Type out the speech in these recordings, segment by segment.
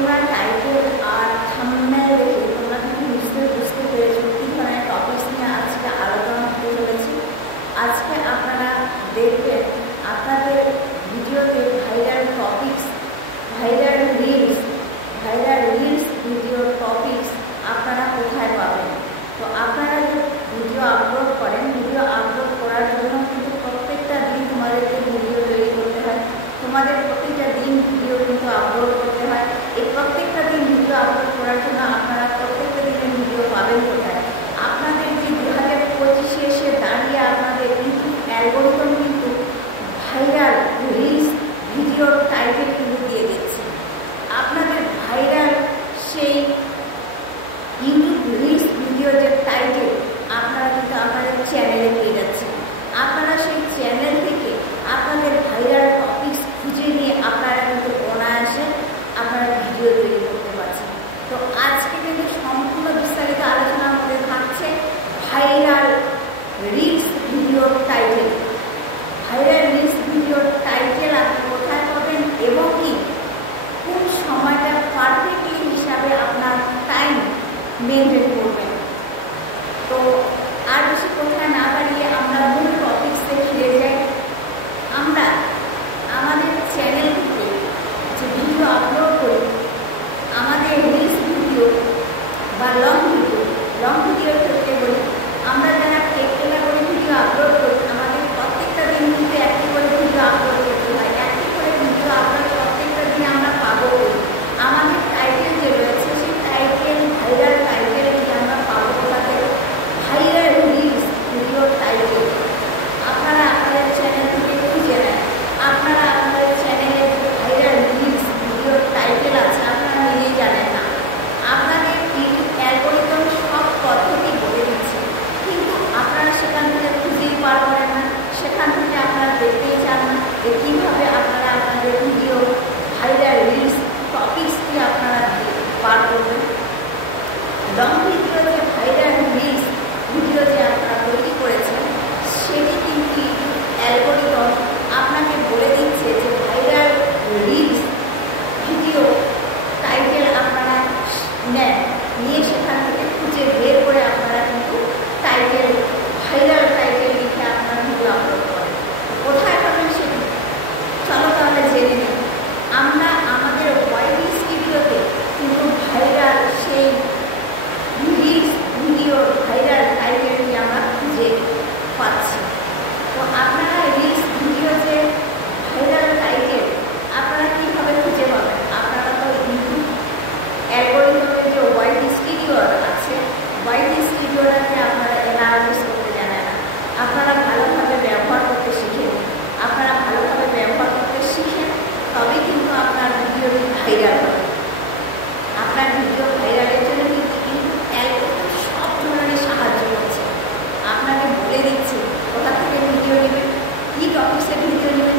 তোমরা টাইটেল আর থাম্বনেল দেখে তোমরা কিন্তু নিশ্চয়ই বুঝতে পেরেছো কী ধরনের টপিকস নিয়ে আজকে আলোচনা হতে চলেছি। আজকে আপনারা দেখবেন আপনাদের ভিডিওতে viral topics, viral reels video topics আপনারা কোথায় পাবেন। তো আপনারা যে ভিডিও আপলোড করেন, ভিডিও আপলোড করার জন্য কিন্তু প্রত্যেকটা দিন তোমাদেরকে ভিডিও তৈরি করতে হয়, তোমাদের প্রত্যেকটা দিন ভিডিও কিন্তু আপলোড করতে হয়। এই প্রত্যেকটা দিন ভিডিও আপলোড করার জন্য আপনারা প্রত্যেকটা দিনের ভিডিও পাবেন কোথায়। আপনাদের যে 2025 এসে দাঁড়িয়ে আপনাদের কিন্তু অ্যালগরিদম কিন্তু ভাইরাল রিলস ভিডিওর টাইটেল কিন্তু দিয়ে দিচ্ছে। আপনাদের ভাইরাল সেই ইউটিউব রিলস ভিডিও যে টাইটেল আপনারা কিন্তু আপনাদের চ্যানেলে পেয়ে যাচ্ছেন। আপনারা সেই চ্যানেল থেকে আপনাদের ভাইরাল টপিকস খুঁজে নিয়ে আপনারা কিন্তু অনায়াসে আপনারা ভিডিও তৈরি করতে পারছেন। তো আজকে কিন্তু সম্পূর্ণ বিস্তারিত আলোচনার মধ্যে থাকছে ভাইরাল রিলস ভিডিওর টাইটেল। ভাইরাল রিলস ভিডিওর টাইটেল আপনি কোথায় পাবেন এবং কি কোন সময়টা পারফেক্টলি হিসাবে আপনার টাইম মেনটেন করবেন। তো আর বেশি কথা না বাড়িয়ে আমরা মূল টপিক্সে ফিরে যাই। আমরা আমাদের চ্যানেল থেকে যে ভিডিও আপলোড করি, আমাদের রিলস ভিডিও বা লং ভিডিওর ক্ষেত্রে বলি, আমরা যারা টেকনিক্যাল করে ভিডিও আপলোড করি, আমাদের প্রত্যেকটা দিন কিন্তু একটি করে ভিডিও আপলোড করতে হয়। একটি করে ভিডিও আপলোড প্রত্যেকটা দিন আমরা পাবো। আমাদের টাইটেল যে রয়েছে সেই টাইটেল ভাইরাল টাইটেল থেকে আমরা পাবো কোথা থেকে? ভাইরাল রিলস ভিডিওর টাইটেল আপনারা আপনাদের চ্যানেল থেকে খুঁজে নেন। আপনারা আপনাদের চ্যানেলে যে ভাইরাল রিলস ভিডিওর টাইটেল আছে আপনারা নিজেই জানেন না। আপনাদের ইউটিউব অ্যালগরিদম সব পদ্ধতি বলে দিচ্ছে, কিন্তু আপনারা সেখান থেকে খুঁজেই পার করেন না, সেখান থেকে আপনারা দেখতেই চান না যে কীভাবে আপনারা আপনাদের ভিডিও ভাইরাল রিলস টপিক্সটি আপনারা পার করবেন। লং ভিডিও যে ভাইরাল রিলস ভিডিও যে আপনারা তৈরি করেছেন সেটি কিন্তু অ্যালগরিদম আপনাকে বলে দিচ্ছে যে ভাইরাল রিলস ভিডিও টাইটেল আপনারা নেন, নিয়ে সেখান থেকে খুঁজে বের করে আপনারা কিন্তু টাইটেল ভাইরাল টাইটেল লিখে আপনারা ভিডিও আপলোড করেন। কোথায় পাবেন সেটি চলো তাহলে জেনে নিন। আমরা আমাদের ওয়াইটি স্টুডিওতে কিন্তু ভাইরাল সেই রিলস ভিডিওর ভাইরাল টাইটেলটি আমরা খুঁজে পাচ্ছি। তো আপনারা রিলস ভিডিও যে ভাইরাল টাইটেল আপনারা কীভাবে খুঁজে পাবেন? আপনারা তো ইউটিউব অ্যালগরিদমের যে ওয়াইটি স্টুডিও আছে, ওয়াইটি স্টুডিওটাকে আপনারা অ্যানালাইসিস করতে জানেন না। আপনারা ভালোভাবে ব্যবহার করতে শিখেন। আপনারা ভালোভাবে ব্যবহার করতে শিখেন তবে কিন্তু আপনার ভিডিওটি ভাইরাল হবে। আপনার ভিডিও ভাইরালের জন্য কিন্তু অ্যালগরিদম সব ধরনের সাহায্য করছে। আপনাকে বলে দিচ্ছে কোথা থেকে ভিডিও নেবেন, কী টপিক্সের ভিডিও নেবেন,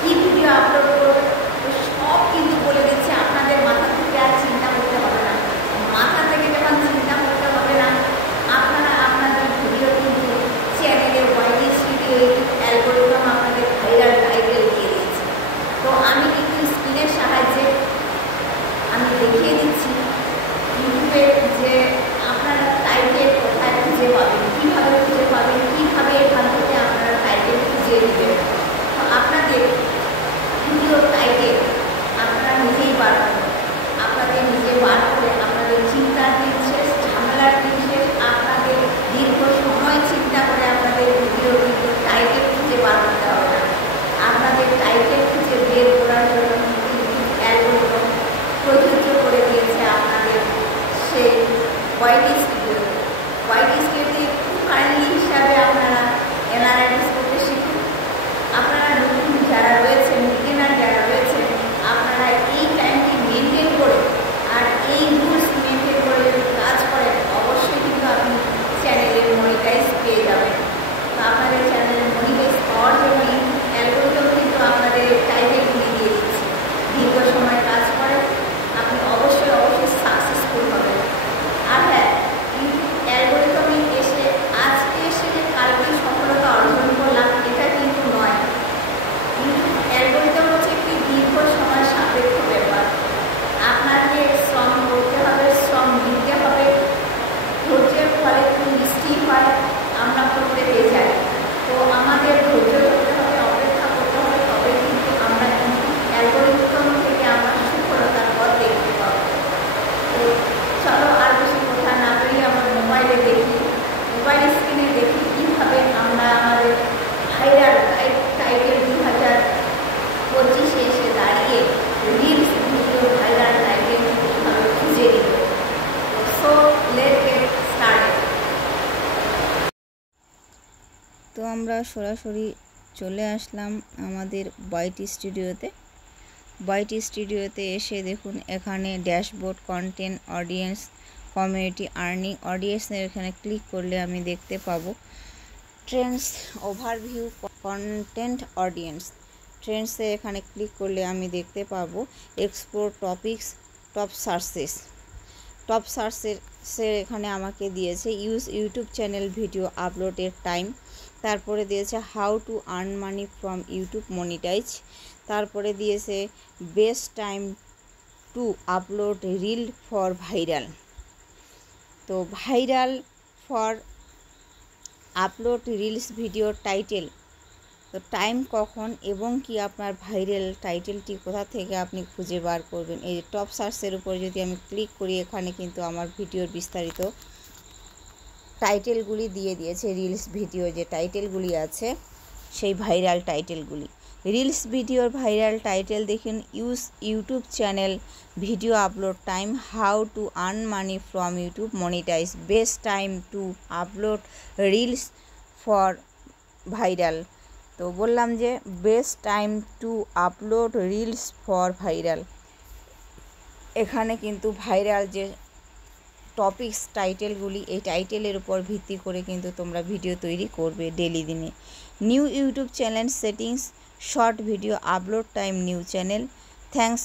কী ভিডিও আপলোড করবেন, তো সব কিন্তু বলে দিচ্ছে। আপনাদের মাথা থেকে আর চিন্তা করতে হবে না। মাথা থেকে যখন চিন্তা করতে হবে না, আপনারা আপনাদের ভিডিও কিন্তু চ্যানেলে ওয়াইটি স্টুডিও অ্যালগরিদম আপনাদের ভাইরাল টাইটেল দিয়ে দিয়েছে। তো আমি কিন্তু স্ক্রিনের সাহায্যে আমি দেখিয়ে দিচ্ছি ইউটিউবে যে আপনারা টাইটেল কোথায় খুঁজে পাবেন, কীভাবে খুঁজে পাবেন, কীভাবে এখান থেকে আপনারা টাইটেল খুঁজে নেবেন। তো আপনাদের ভিডিও টাইটেল আপনারা নিজেই বার করবেন। আপনাদের নিজে বার করে আপনাদের চিন্তার দিন শেষ, ঝামেলার দিন শেষ। আপনাদের দীর্ঘ সময় চিন্তা করে আপনাদের ভিডিও কিন্তু টাইটেল খুঁজে বার করতে হবে না। আপনাদের টাইটেল খুঁজে বের করার জন্য অ্যালগরিদম প্রযোজ্য করে দিয়েছে নিমিষে এসে দাঁড়িয়ে রিলস ভিডিও ভাইরাল টাইটেল কীভাবে খুঁজে নিব। So let's get started. তো আমরা সরাসরি চলে আসলাম আমাদের বাইটি স্টুডিওতে। বাইটি স্টুডিওতে এসে দেখুন এখানে dashboard, content, audience, community, earning, অডিয়েন্সের এখানে ক্লিক করলে আমি দেখতে পাবো ট্রেন্ডস, ওভারভিউ, কন্টেন্ট, অডিয়েন্স। ট্রেন্ডসে এখানে ক্লিক করলে আমি দেখতে পাবো explore topics, top searches. Top সার্চের এখানে আমাকে দিয়েছে ইউজ ইউটিউব চ্যানেল ভিডিও আপলোডের টাইম, তারপরে দিয়েছে how to earn money from YouTube monetise, তারপরে দিয়েছে best time to upload reel for viral. তো viral for upload reels video title, তো টাইম কখন এবং কি আপনার ভাইরাল টাইটেলটি কোথা থেকে আপনি খুঁজে বার করবেন। এই যে টপ সার্চের উপর যদি আমি ক্লিক করি এখানে কিন্তু আমার ভিডিওর বিস্তারিত টাইটেলগুলি দিয়ে দিয়েছে। রিলস ভিডিও যে টাইটেলগুলি আছে সেই ভাইরাল টাইটেলগুলি। রিলস ভিডিওর ভাইরাল টাইটেল দেখুন use YouTube channel video upload time, how to earn money from YouTube monetize, best time to upload reels for viral. তো বললাম যে best time to upload reels for viral. এখানে কিন্তু viral যে topics টাইটেলগুলি, এই টাইটেলের উপর ভিত্তি করে কিন্তু তোমরা ভিডিও তৈরি করবে ডেলি দিনে। New YouTube channel settings, short video upload time, new channel, thanks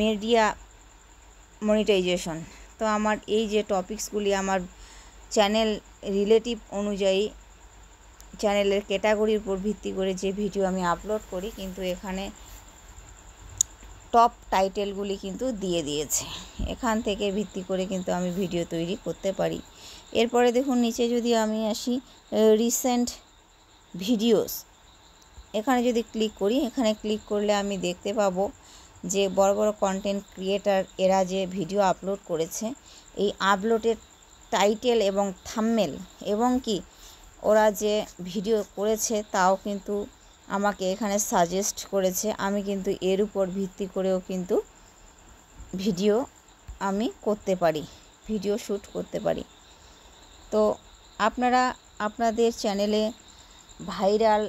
media monetization. তো আমার এই যে টপিকসগুলি আমার চ্যানেল রিলেটিভ অনুযায়ী চ্যানেলের ক্যাটাগরির উপর ভিত্তি করে যে ভিডিও আমি আপলোড করি কিন্তু এখানে টপ টাইটেলগুলি কিন্তু দিয়ে দিয়েছে। এখান থেকে ভিত্তি করে কিন্তু আমি ভিডিও তৈরি করতে পারি। এরপরে দেখুন নিচে যদি আমি আসি রিসেন্ট ভিডিওস, এখানে যদি ক্লিক করি, এখানে ক্লিক করলে আমি দেখতে পাবো যে বড় বড় কন্টেন্ট ক্রিয়েটার এরা যে ভিডিও আপলোড করেছে এই আপলোডের টাইটেল এবং থাম্বনেল এবং কি ওরা যে ভিডিও করেছে তাও কিন্তু আমাকে এখানে সাজেস্ট করেছে। আমি কিন্তু এর উপর ভিত্তি করেও কিন্তু ভিডিও আমি করতে পারি, ভিডিও শ্যুট করতে পারি। তো আপনারা আপনাদের চ্যানেলে ভাইরাল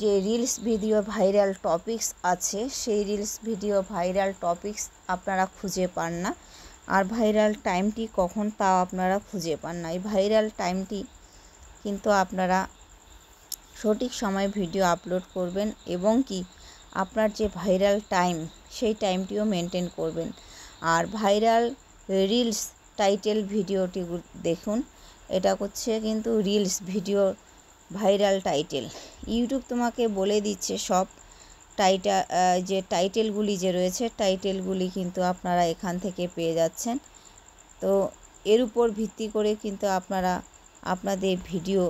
যে রিলস ভিডিও ভাইরাল টপিকস আছে সেই রিলস ভিডিও ভাইরাল টপিকস আপনারা খুঁজে পান না, আর ভাইরাল টাইমটি কখন তাও আপনারা খুঁজে পান না। এই ভাইরাল টাইমটি কিন্তু আপনারা সঠিক সময় ভিডিও আপলোড করবেন এবং কি আপনার যে ভাইরাল টাইম সেই টাইমটিও মেনটেন করবেন। আর ভাইরাল রিলস টাইটেল ভিডিওটি দেখুন, এটা হচ্ছে কিন্তু reels video viral title. YouTube তোমাকে বলে দিচ্ছে সব যে টাইটেলগুলি যে রয়েছে টাইটেলগুলি কিন্তু আপনারা এখান থেকে পেয়ে যাচ্ছেন। তো এর উপর ভিত্তি করে কিন্তু আপনারা আপনাদের ভিডিও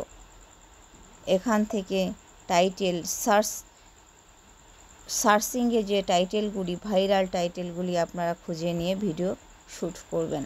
এখান থেকে টাইটেল সার্চিংয়ে যে টাইটেলগুলি ভাইরাল টাইটেলগুলি আপনারা খুঁজে নিয়ে ভিডিও শ্যুট করবেন।